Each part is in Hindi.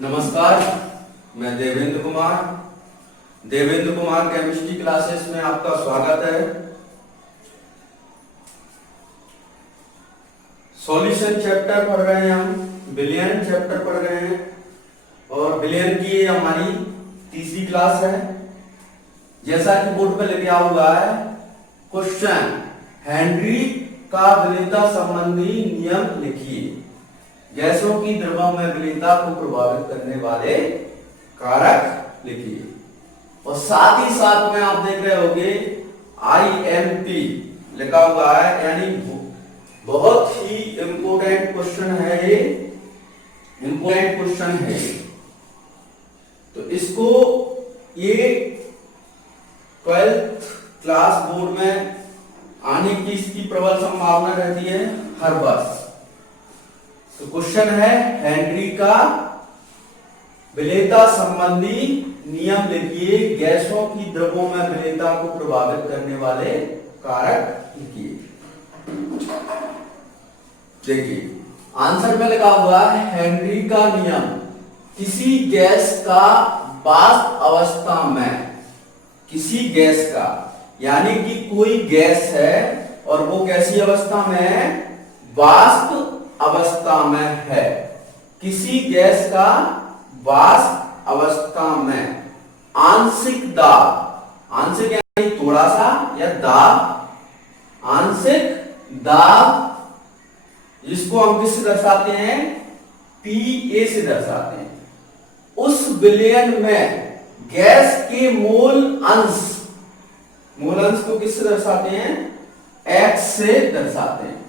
नमस्कार, मैं देवेंद्र कुमार केमिस्ट्री क्लासेस में आपका स्वागत है। सॉल्यूशन चैप्टर पढ़ रहे हैं हम, विलयन चैप्टर पढ़ रहे हैं और विलयन की ये हमारी तीसरी क्लास है। जैसा कि बोर्ड पर लिखा हुआ है, क्वेश्चन हेनरी का विलेयता संबंधी नियम लिखिए। गैसों की द्रव्यों में विलेयता को प्रभावित करने वाले कारक लिखिए। और साथ ही साथ में आप देख रहे होंगे IMP लिखा हुआ है, यानी बहुत ही इंपोर्टेंट क्वेश्चन है ये, इंपोर्टेंट क्वेश्चन है। तो इसको ये 12th क्लास बोर्ड में आने की इसकी प्रबल संभावना रहती है हर वर्ष। तो क्वेश्चन है हेनरी का विलेयता संबंधी नियम लिखिए। गैसों की द्रव्यों में विलेयता को प्रभावित करने वाले कारक लिखिए। देखिए आंसर में लिखा हुआ है हेनरी का नियम किसी गैस का वाष्प अवस्था में, किसी गैस का यानी कि कोई गैस है और वो कैसी अवस्था में है, वाष्प अवस्था में है। किसी गैस का वाष्प अवस्था में आंशिक दाब, आंशिक यानी थोड़ा सा, या दाब, आंशिक दाब जिसको हम किससे दर्शाते हैं, PA से दर्शाते हैं। उस विलयन में गैस के मोल अंश को किससे दर्शाते हैं, X से दर्शाते हैं।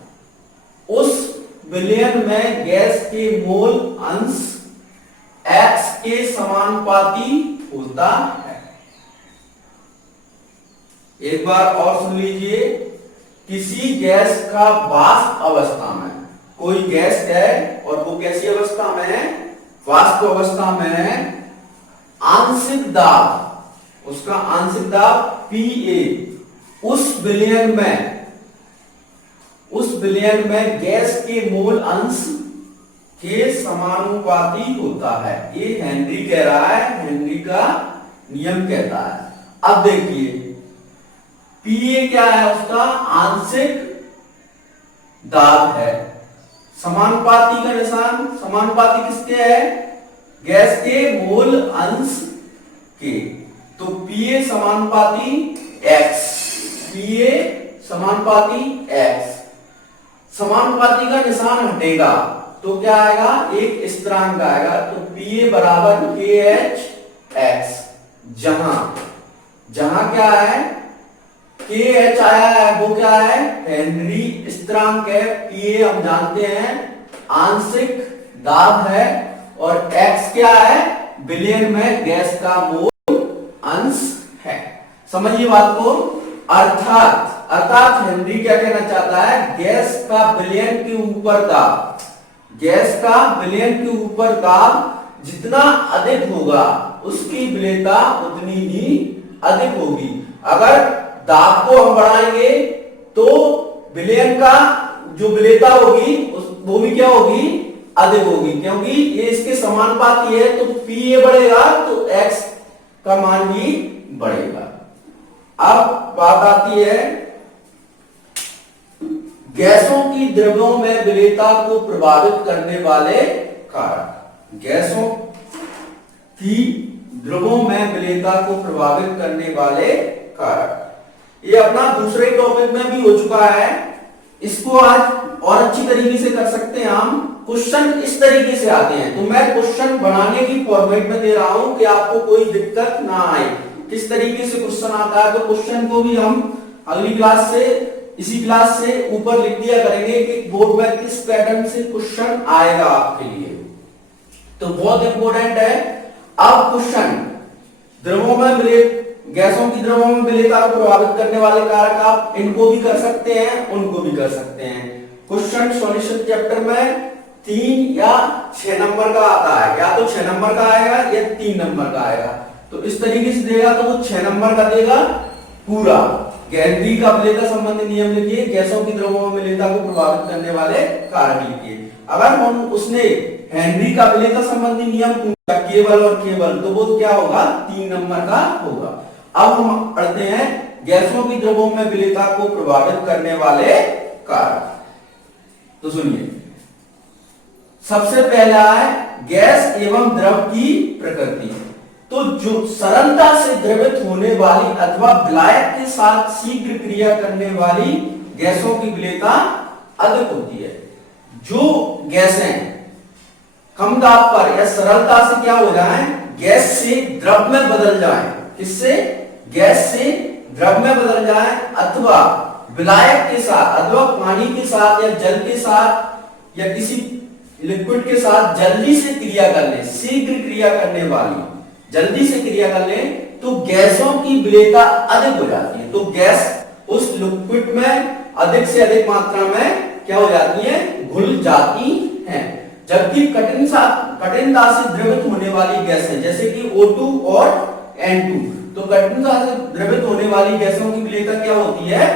उस विलयन में गैस के मोल अंश X के समानुपाती होता है। एक बार और सुन लीजिए, किसी गैस का वाष्प अवस्था में, कोई गैस है और वो कैसी अवस्था में है, वाष्प अवस्था में है, आंशिक दाब, उसका आंशिक दाब PA, उस विलयन में गैस के मोल अंश के समानुपाती होता है। ये हेनरी कह रहा है, हेनरी का नियम कहता है। अब देखिए PA क्या है, उसका आंशिक दाब है। समानुपाती का निशान, समानुपाती किसके है, गैस के मोल अंश के। तो PA समानुपाती X, PA समानुपाती X। समानुपाती का निशान हटेगा तो क्या आएगा, एक स्थिरांक आएगा। तो PA बराबर KHX। जहां क्या है, KH आया है, वो क्या है, हेनरी स्थिरांक है। PA हम जानते हैं आंशिक दाब है और X क्या है, विलयन में गैस का मोल अंश है। समझिए बात को। अर्थात हेनरी क्या कहना चाहता है, गैस का विलयन के ऊपर दाब, गैस का विलयन के ऊपर दाब जितना अधिक होगा उसकी विलेयता उतनी ही अधिक होगी। अगर दाब को हम बढ़ाएंगे तो विलयन का जो विलेयता होगी वो भी क्या होगी, अधिक होगी, क्योंकि ये इसके समानुपाती है। तो PA बढ़ेगा तो X का मान भी बढ़ेगा। अब बात आती है गैसों की द्रव्यों में विलेयता को प्रभावित करने वाले कारक। गैसों की द्रव्यों में विलेयता को प्रभावित करने वाले कारक, ये अपना दूसरे टॉपिक में भी हो चुका है। इसको आज और अच्छी तरीके से कर सकते हैं हम। क्वेश्चन इस तरीके से आते हैं, तो मैं क्वेश्चन बनाने की फॉर्मेट में दे रहा हूं कि आपको कोई दिक्कत ना आए। किस तरीके से क्वेश्चन आता है, तो क्वेश्चन को भी हम अगली क्लास से, इसी क्लास से ऊपर लिख दिया करेंगे कि बोर्ड में किस पैटर्न से क्वेश्चन आएगा आपके लिए। तो बहुत इंपॉर्टेंट है। अब क्वेश्चन द्रव्यों में गैसों की द्रव्यों में विलेयता को प्रभावित करने वाले कारक, आप इनको भी कर सकते हैं, उनको भी कर सकते हैं। क्वेश्चन सॉल्यूशन चैप्टर में 3 या 6 नंबर का आता है, या तो 6 नंबर का आएगा या 3 नंबर का आएगा। तो इस तरीके से देगा तो वो 6 नंबर का देगा पूरा। हेनरी का विलेयता संबंधी नियम लिखिए, गैसों की द्रव्यों में विलेयता को प्रभावित करने वाले कारक लिखिए। अगर हम उसने हेनरी का विलेयता संबंधी नियम पूछा केवल और केवल, तो वो क्या होगा 3 नंबर का होगा। अब हम पढ़ते हैं गैसों की द्रवों में विलेयता को प्रभावित करने वाले कारक। तो सुनिए, सबसे पहला है गैस एवं द्रव की प्रकृति। तो जो सरलता से द्रवित होने वाली अथवा विलायक के साथ शीघ्र क्रिया करने वाली गैसों की विलेयता अधिक होती है। जो गैसें कम दाब पर या सरलता से क्या हो जाए, गैस से द्रव में बदल जाए, किससे, गैस से द्रव में बदल जाए, अथवा विलायक के साथ अथवा पानी के साथ या जल के साथ या किसी लिक्विड के साथ जल्दी से क्रिया कर ले, शीघ्र क्रिया करने वाली, जल्दी से क्रिया कर ले, तो गैसों की विलेयता अधिक हो जाती है। तो गैस उस लिक्विड में अधिक से अधिक मात्रा में क्या हो जाती है, घुल जाती हैं। जबकि कठिनता से द्रवित होने वाली गैसें जैसे कि O2 और N2, तो कठिनता से द्रवित होने वाली गैसों की विलेयता क्या होती है,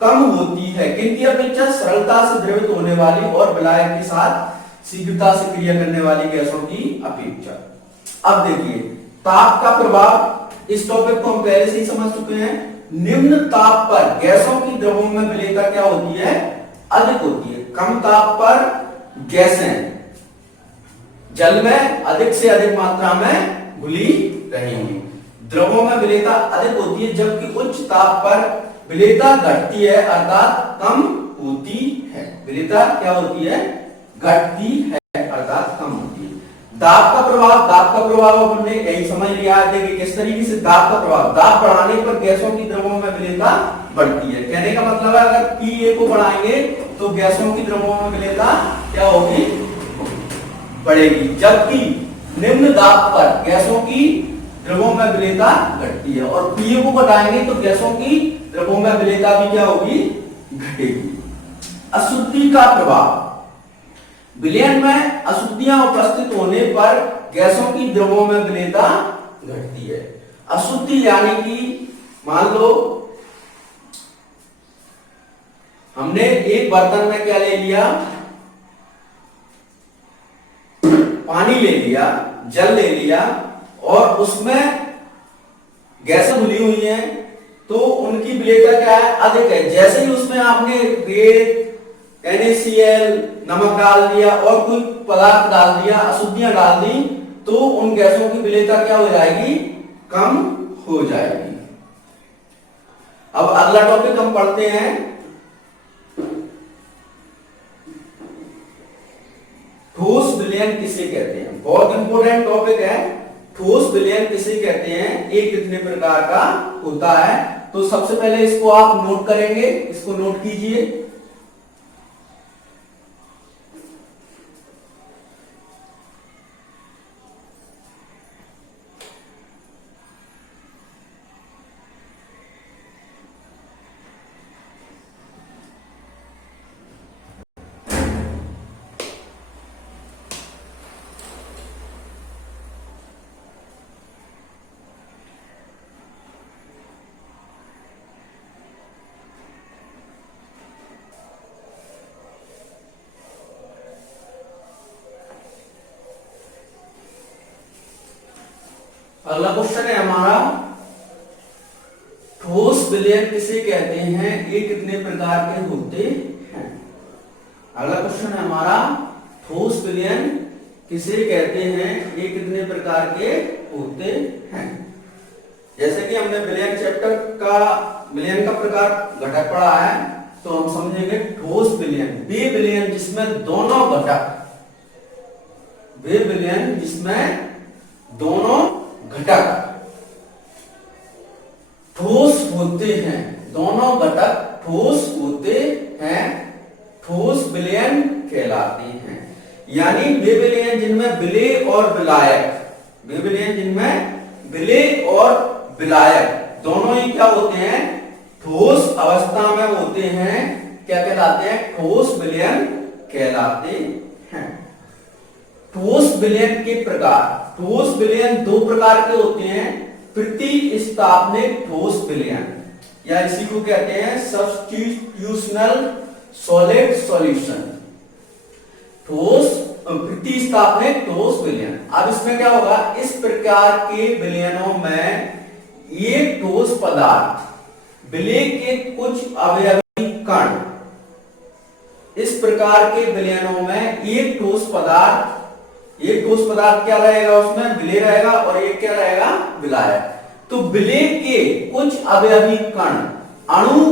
कम होती है। किनकी अपेक्षा, सरलता से द्रवित होने वाली और विलायक के साथ शीघ्रता से क्रिया करने वाली गैसों की अपेक्षा। अब देखिए ताप का प्रभाव, इस टॉपिक को हम पहले से ही समझ चुके हैं। निम्न ताप पर गैसों की द्रवों में विलेयता क्या होती है, अधिक होती है। कम ताप पर गैसें जल में अधिक से अधिक मात्रा में घुली रहेंगी, द्रवों में विलेयता अधिक होती है। जबकि उच्च ताप पर विलेयता घटती है, अर्थात कम होती है। विलेयता क्या होती है, घटती है अर्थात कम होती है। दाब का प्रभाव हमने यही समझ लिया है कि किस तरीके से दाब का प्रभाव, दाब बढ़ाने पर गैसों की द्रवों में विलेयता बढ़ती है। कहने का मतलब है अगर पीए को बढ़ाएंगे तो गैसों की द्रवों में विलेयता क्या होगी, बढ़ेगी। जबकि निम्न दाब पर गैसों की द्रवों में विलेयता घटती है, और पीए को घटाएंगे तो गैसों की द्रवों में विलेयता भी क्या होगी, घटेगी। अशुद्धि का प्रभाव, विलयन में अशुद्धियां उपस्थित होने पर गैसों की द्रवों में विलेयता घटती है। अशुद्धि यानी कि मान लो हमने एक बर्तन में क्या ले लिया, पानी ले लिया, जल ले लिया, और उसमें गैसें घुली हुई हैं, तो उनकी विलेयता क्या है, अधिक है। जैसे ही उसमें आपने रेत, NaCl, नमक डाल दिया और कोई पदार्थ डाल दिया, अशुद्धियां डाल दी, तो उन गैसों की विलेयता क्या हो जाएगी, कम हो जाएगी। अब अगला टॉपिक हम पढ़ते हैं, ठोस विलयन किसे कहते हैं। बहुत इंपॉर्टेंट टॉपिक है, ठोस विलयन किसे कहते हैं, ये कितने प्रकार का होता है। तो सबसे पहले इसको आप नोट करेंगे, इसको नोट कीजिए। अगला क्वेश्चन है हमारा, ठोस विलयन किसे कहते हैं, ये कितने प्रकार के होते हैं। अगला क्वेश्चन है हमारा, ठोस विलयन किसे कहते हैं, ये कितने प्रकार के होते हैं। जैसे कि हमने विलयन चैप्टर का विलयन का प्रकार घटक पढ़ा है, तो हम समझेंगे ठोस विलयन वे विलयन जिसमें दोनों घटक, वे विलयन जिसमें दोनों घटक ठोस होते हैं, दोनों घटक ठोस होते हैं, ठोस विलयन कहलाते हैं। यानी वे विलयन जिनमें विलेय और विलायक, वे विलयन जिनमें विलेय और विलायक दोनों ही क्या होते हैं, ठोस अवस्था में होते हैं, क्या कहलाते हैं, ठोस विलयन कहलाते हैं। ठोस विलयन के प्रकार, ठोस विलयन दो प्रकार के होते हैं, प्रतिस्थापनिक ठोस विलयन, या इसी को कहते हैं सब्स्टिट्यूशनल सॉलिड सॉल्यूशन। ठोस प्रतिस्थापनिक ठोस विलयन। अब इसमें क्या होगा, इस प्रकार के विलयनों में एक ठोस पदार्थ विलय के कुछ अवयवी कण, इस प्रकार के विलयनों में एक ठोस पदार्थ क्या रहेगा, उसमें विलय रहेगा और एक क्या रहेगा, विलायक। तो विलय के कुछ अवयवी कण अणु,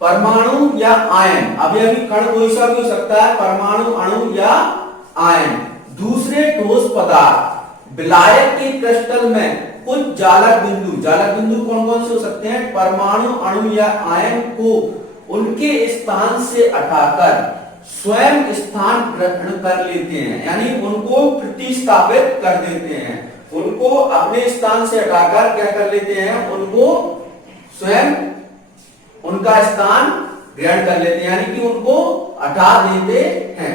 परमाणु या आयन, अवयवी कण कोई सा भी हो सकता है, परमाणु, अणु या आयन, दूसरे ठोस पदार्थ विलायक के क्रिस्टल में कुछ जालक बिंदु कौन कौन से हो सकते हैं, परमाणु, अणु या आयन को उनके स्थान से हटाकर स्वयं स्थान ग्रहण कर लेते हैं, यानी उनको प्रतिस्थापित कर देते हैं, उनको अपने स्थान से हटाकर क्या कर लेते हैं, उनको स्वयं उनका स्थान ग्रहण कर लेते हैं, यानी कि उनको हटा देते हैं,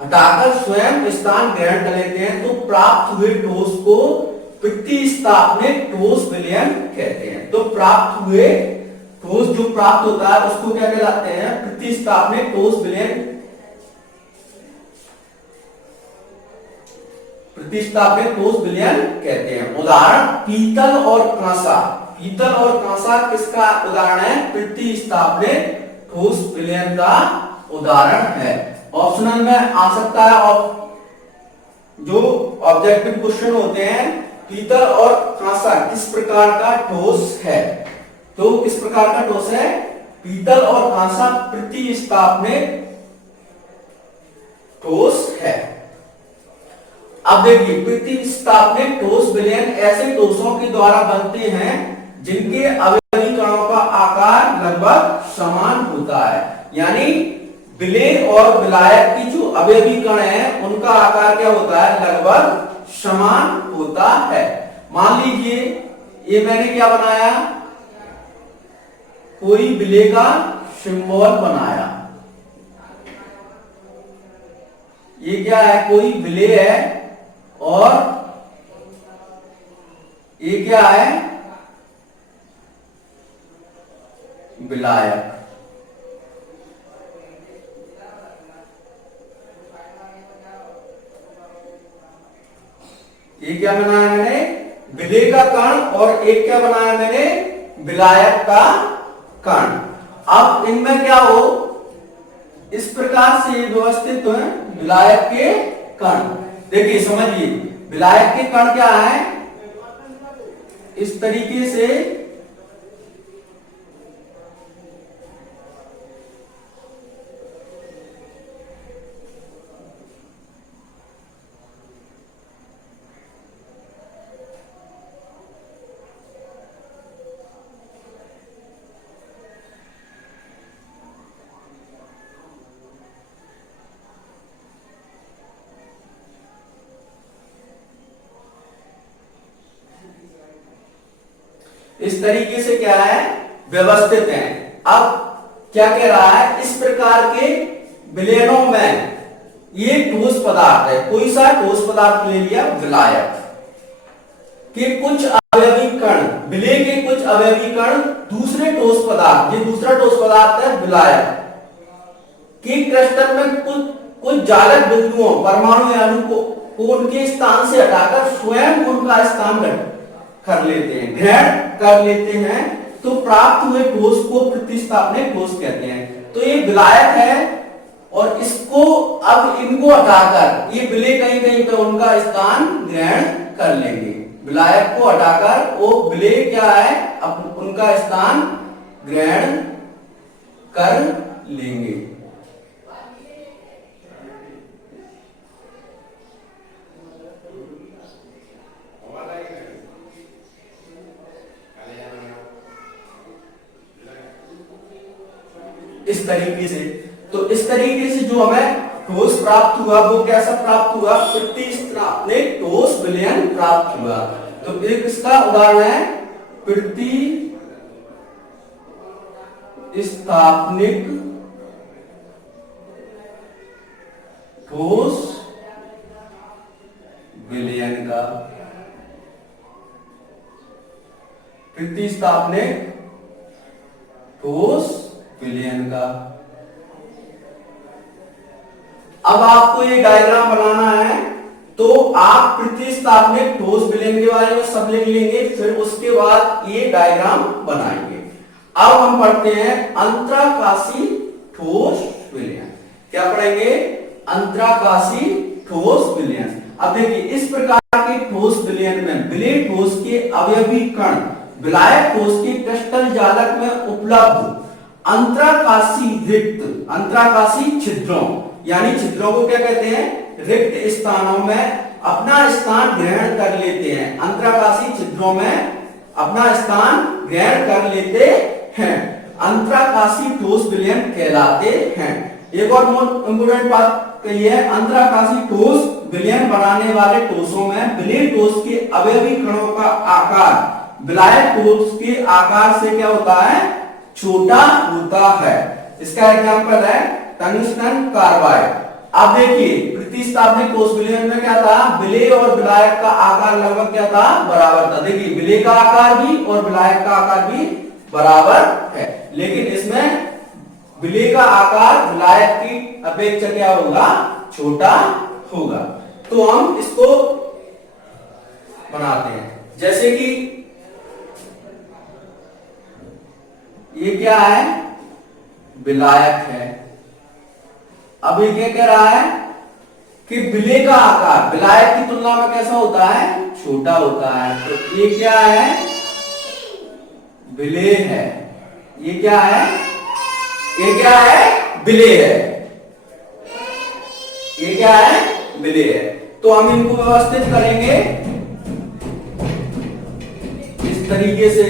हटाकर स्वयं स्थान ग्रहण कर लेते हैं। तो प्राप्त हुए ठोस को प्रतिस्थापनिक ठोस विलयन कहते हैं। तो प्राप्त हुए ठोस जो प्राप्त होता है उसको क्या कहलाते हैं, प्रतिस्थापनिक ठोस विलयन, प्रतिस्थापित ठोस विलयन कहते हैं। उदाहरण पीतल और कांसा। पीतल और कांसा किसका उदाहरण है, प्रतिस्थापित ठोस विलयन का उदाहरण है। ऑप्शनल में आ सकता है, और जो ऑब्जेक्टिव क्वेश्चन होते हैं, पीतल और कांसा किस प्रकार का ठोस है, तो किस प्रकार का ठोस है, पीतल और कांसा प्रतिस्थापनिक ठोस है। अब देखिए, प्रतिस्थापनिक ठोस विलयन ऐसे ठोसों के द्वारा बनते हैं जिनके अवयवी कणों का आकार लगभग समान होता है, यानी विलय और विलायक की जो अवयवी कण है उनका आकार क्या होता है, लगभग समान होता है। मान लीजिए ये मैंने क्या बनाया, कोई विलय का सिंबल बनाया, ये क्या है, कोई विलय है, और ये क्या है, विलायक। ये क्या बनाया मैंने, विलय का कण, और एक क्या बनाया मैंने, विलायक का कण। अब इनमें क्या हो, इस प्रकार से व्यवस्थित है विलायक के कण। देखिए समझिए, विलायक के कण क्या है, इस तरीके से क्या है, व्यवस्थित है। अब क्या कह रहा है, इस प्रकार के विलयनों में ये ठोस पदार्थ है, कोई सा ठोस पदार्थ ले लिया, विलायक के कुछ अवयवी कण, विलय के कुछ अवयवी कण दूसरे ठोस पदार्थ, ये दूसरा ठोस पदार्थ है विलायक के क्रिस्टल में कुछ जालक बिंदुओं, परमाणु या अणु को उनके स्थान से हटाकर स्वयं उनका स्थान कर लेते हैं, ग्रहण कर लेते हैं। तो प्राप्त हुए ठोस को प्रतिस्थापनिक ठोस कहते हैं। तो ये विलायक है, और इसको अब इनको हटाकर ये विलय कहीं कहीं पे उनका स्थान ग्रहण कर लेंगे। विलायक को हटाकर वो विलय क्या है, अब उनका स्थान ग्रहण कर लेंगे। इस तरीके से, तो इस तरीके से जो हमें ठोस प्राप्त हुआ वो कैसा प्राप्त हुआ, प्रतिस्थापनिक ठोस विलयन प्राप्त हुआ। तो एक इसका उदाहरण है प्रतिस्थापनिक ठोस विलयन का, प्रतिस्थापनिक ठोस विलयन का। अब आपको ये डायग्राम बनाना है, तो आप प्रतिस्थापनिक ठोस विलयन के बारे में सब लिख लेंगे, फिर उसके बाद ये डायग्राम बनाएंगे। अब हम पढ़ते हैं अंतराकाशी ठोस विलयन। क्या पढ़ेंगे? अंतराकाशी ठोस विलयन। अब देखिए, इस प्रकार के ठोस विलयन में विलेय ठोस के अवयवी कण विलायक ठोस के क्रिस्टल जालक में उपलब्ध अंतराकाशी रिक्त, अंतराकाशी छिद्रों, यानी छिद्रों को क्या कहते हैं? रिक्त स्थानों में अपना स्थान ग्रहण कर लेते हैं। अंतराकाशी छिद्रों में अपना स्थान ग्रहण कर लेते हैं, अंतराकाशी ठोस विलयन कहलाते हैं। एक और इंपोर्टेंट बात कही है, अंतराकाशी ठोस विलयन बनाने वाले ठोसों में विलेय ठोस के अवयवी कणों का आकार विलायक ठोस के आकार से क्या होता है? छोटा होता है। इसका एग्जांपल है टंगस्टन कार्बाइड। अब देखिए, प्रतिस्थापनिक ठोस विलयन में क्या था? विलेय और विलायक का आकार लगभग क्या था? बराबर था। देखिए, विलेय का आकार भी और विलायक का आकार भी बराबर है, लेकिन इसमें विलेय का आकार विलायक की अपेक्षा क्या होगा? छोटा होगा। तो हम इसको बनाते हैं, जैसे कि ये क्या है? विलायक है। अब ये क्या कह रहा है कि विलेय का आकार विलायक की तुलना में कैसा होता है? छोटा होता है। तो ये क्या है? विलेय है। ये क्या है? ये क्या है? विलेय है। ये क्या है? विलेय है। तो हम इनको व्यवस्थित करेंगे इस तरीके से।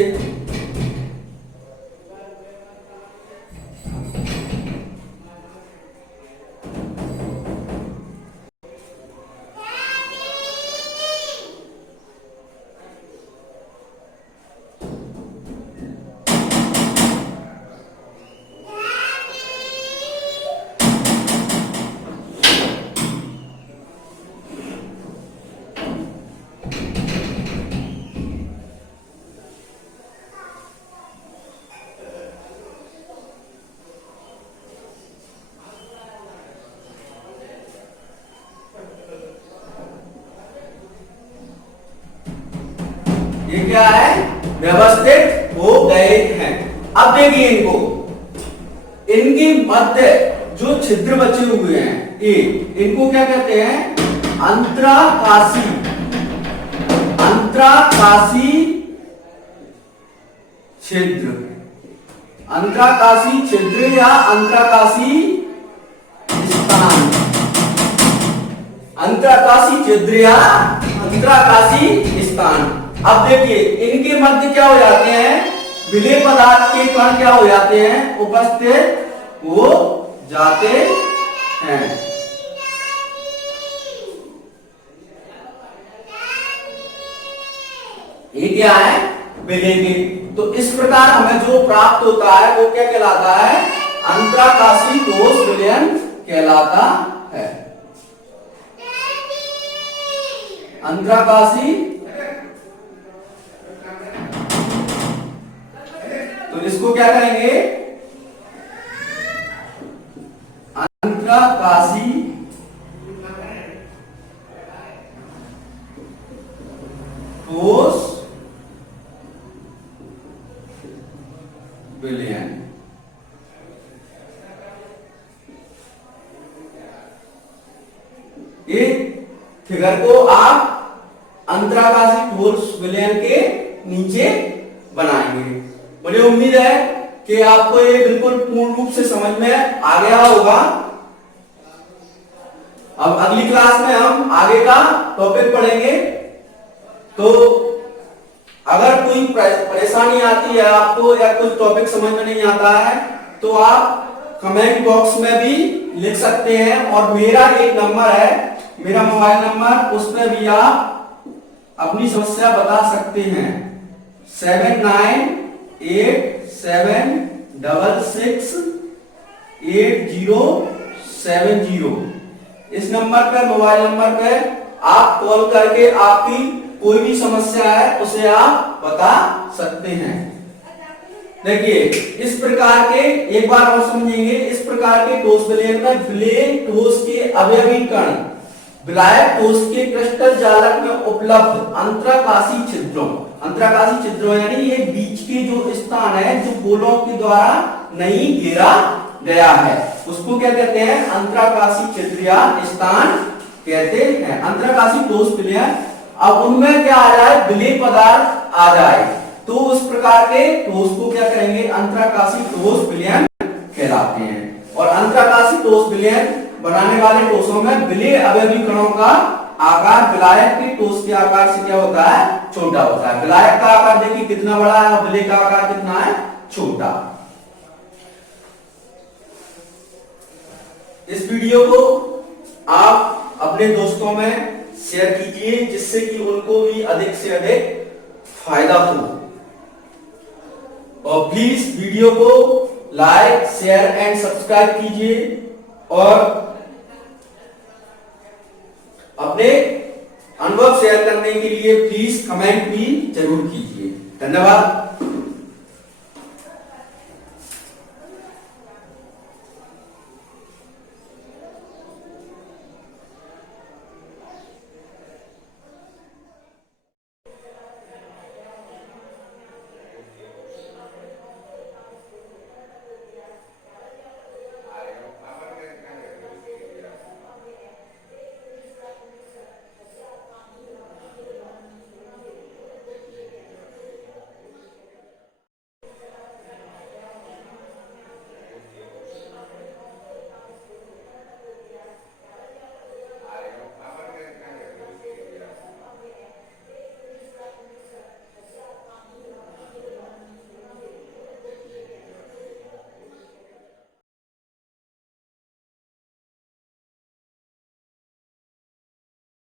ये क्या है? व्यवस्थित हो गए हैं। अब देखिए इनको, इनके मध्य जो छिद्र बचे हुए हैं, इनको क्या कहते हैं? अंतराकाशी, अंतराकाशी छिद्र, अंतराकाशी छिद्र या अंतराकाशी स्थान, अंतराकाशी छिद्र या अंतराकाशी स्थान। अब देखिए, इनके मध्य क्या हो जाते हैं? विलेय पदार्थ के कण क्या हो जाते हैं? उपस्थित हो जाते हैं। ये क्या है? विलेय के। तो इस प्रकार हमें जो प्राप्त होता है वो क्या कहलाता है? अंतराकाशी ठोस विलयन कहलाता है। अंतराकाशी, तो इसको क्या कहेंगे? अंतराकाशी ठोस विलयन। ये फिगर को आप अंतराकाशी ठोस विलयन के नीचे बनाएंगे। मुझे उम्मीद है कि आपको ये बिल्कुल पूर्ण रूप से समझ में आ गया होगा। अब अगली क्लास में हम आगे का टॉपिक पढ़ेंगे। तो अगर कोई परेशानी आती है आपको या कोई टॉपिक समझ में नहीं आता है, तो आप कमेंट बॉक्स में भी लिख सकते हैं, और मेरा एक नंबर है, मेरा मोबाइल नंबर, उसमें भी आप अपनी समस्या बता सकते हैं। 7987668070। इस नंबर पे, मोबाइल नंबर पे आप कॉल करके आपकी कोई भी समस्या है उसे आप बता सकते हैं। देखिए, इस प्रकार के, एक बार और समझेंगे, इस प्रकार प्रकार के टोस विलयन में विलेन टोस के अवयवी कण विलायक टोस के क्रिस्टल जालक में उपलब्ध अंतराकाशी छिद्रों यानी ये बीच के जो स्थान है जो गोलों के द्वारा नहीं घेरा गया है उसको क्या कहते हैं? अंतराकाशी छिद्र या स्थान कहते हैं। अंतराकाशी टोस विलयन, अब उनमें क्या आ जाए? विलेय पदार्थ आ जाए तो उस प्रकार के टोस को क्या करेंगे? अंतराकाशी टोस विलयन कहलाते हैं। और अंतराकाशी टोस विलयन बनाने वाले टोसों में विलेय अवयवी कणों का आकार विलायक के टोस के आकार से क्या होता है? छोटा होता है। विलायक का आकार देखिए कितना बड़ा है और विलेय का आकार कितना है? छोटा। इस वीडियो को आप अपने दोस्तों में शेयर कीजिए जिससे कि उनको भी अधिक से अधिक फायदा हो। और प्लीज वीडियो को लाइक, शेयर एंड सब्सक्राइब कीजिए और अपने अनुभव शेयर करने के लिए प्लीज कमेंट भी जरूर कीजिए। धन्यवाद।